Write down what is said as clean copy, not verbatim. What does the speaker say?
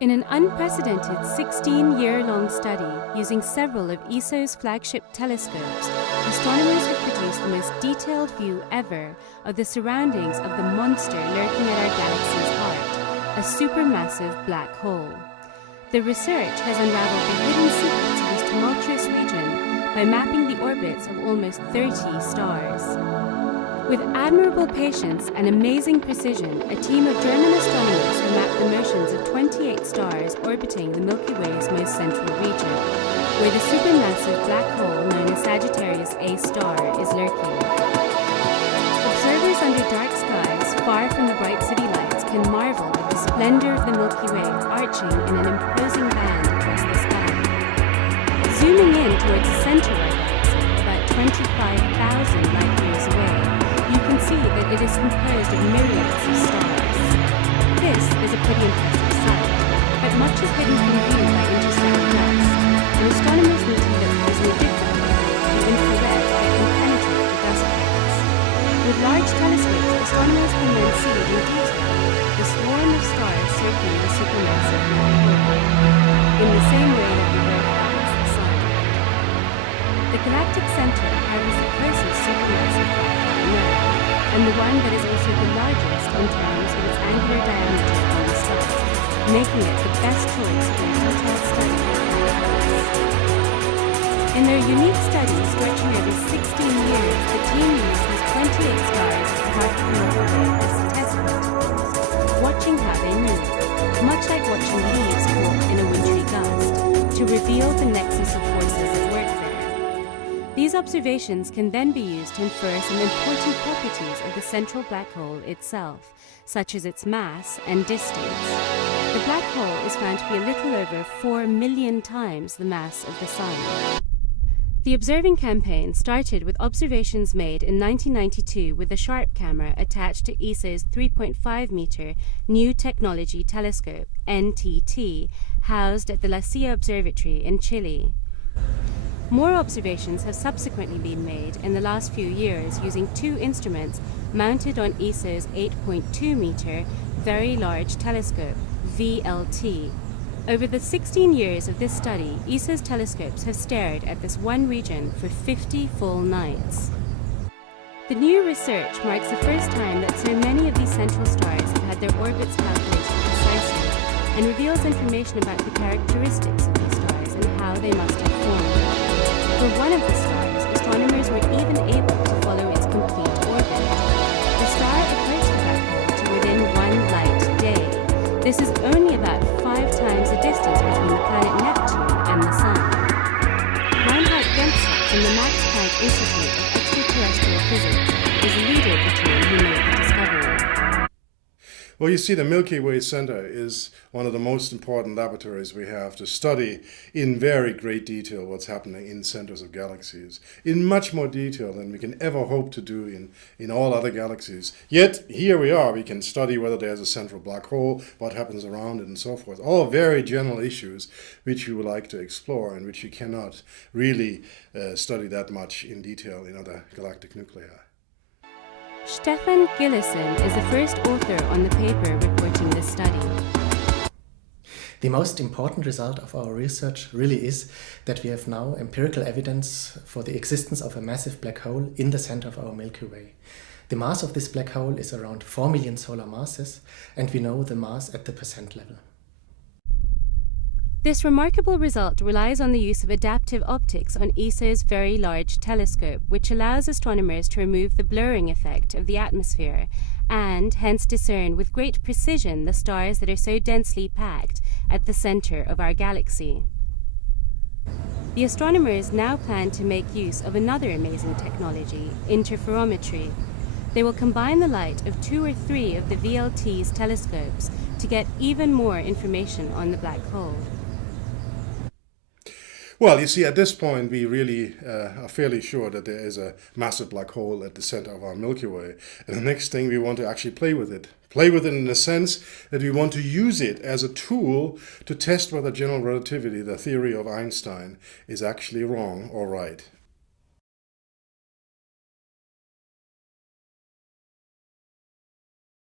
In an unprecedented 16-year-long study using several of ESO's flagship telescopes, astronomers have produced the most detailed view ever of the surroundings of the monster lurking at our galaxy's heart, a supermassive black hole. The research has unraveled the hidden secrets of this tumultuous region by mapping the orbits of almost 30 stars. With admirable patience and amazing precision, a team of German astronomers have mapped the motions of 28 stars orbiting the Milky Way's most central region, where the supermassive black hole known as Sagittarius A star is lurking. Observers under dark skies, far from the bright city lights, can marvel at the splendor of the Milky Way arching in an imposing band across the sky. Zooming in towards the center of our galaxy, about 25,000 light years away, you can see that it is composed of myriads of stars. This is a pretty impressive sight, but much is hidden from view by interstellar dust, and astronomers need to look for some different the infrared that can penetrate the dust clouds. With large telescopes, astronomers can then see in detail the swarm of stars circling the supermassive black hole, in the same way that the Earth orbits the Sun. The galactic center harbors the closest supermassive black hole on Earth, and the one that is also the largest in terms of its angular diameter on the star, making it the best choice for a detailed study of black holes. In their unique study stretching over 16 years, the team used these 28 stars as part of the Milky Way as test particles, watching how they move, much like watching leaves fall in a wintry gust, to reveal the nexus of forces at work there. These observations can then be used to infer some important properties of the central black hole itself, such as its mass and distance. The black hole is found to be a little over 4 million times the mass of the Sun. The observing campaign started with observations made in 1992 with a SHARP camera attached to ESA's 3.5-meter New Technology Telescope, NTT, housed at the La Silla Observatory in Chile. More observations have subsequently been made in the last few years using two instruments mounted on ESA's 8.2-meter Very Large Telescope, VLT. Over the 16 years of this study, ESA's telescopes have stared at this one region for 50 full nights. The new research marks the first time that so many of these central stars have had their orbits calculated precisely, and reveals information about the characteristics of these stars and how they must have formed. For one of the stars, astronomers were even able to follow its complete orbit. The star approached the black hole to within 1 light day. This is only about 5 times the distance between the planet Neptune and the Sun. Reinhard Genzel from the Max Planck Institute of Extraterrestrial Physics is the leader of the team who made the discovery. Well, you see, the Milky Way Center is one of the most important laboratories we have to study in very great detail what's happening in centers of galaxies, in much more detail than we can ever hope to do in all other galaxies. Yet, here we are, we can study whether there's a central black hole, what happens around it, and so forth. All very general issues which we would like to explore and which you cannot really study that much in detail in other galactic nuclei. Stefan Gillison is the first author on the paper reporting this study. The most important result of our research really is that we have now empirical evidence for the existence of a massive black hole in the center of our Milky Way. The mass of this black hole is around 4 million solar masses, and we know the mass at the percent level. This remarkable result relies on the use of adaptive optics on ESA's Very Large Telescope, which allows astronomers to remove the blurring effect of the atmosphere and hence discern with great precision the stars that are so densely packed at the center of our galaxy. The astronomers now plan to make use of another amazing technology, interferometry. They will combine the light of 2 or 3 of the VLT's telescopes to get even more information on the black hole. Well, you see, at this point, we really are fairly sure that there is a massive black hole at the center of our Milky Way. And the next thing, we want to actually play with it. Play with it in the sense that we want to use it as a tool to test whether general relativity, the theory of Einstein, is actually wrong or right.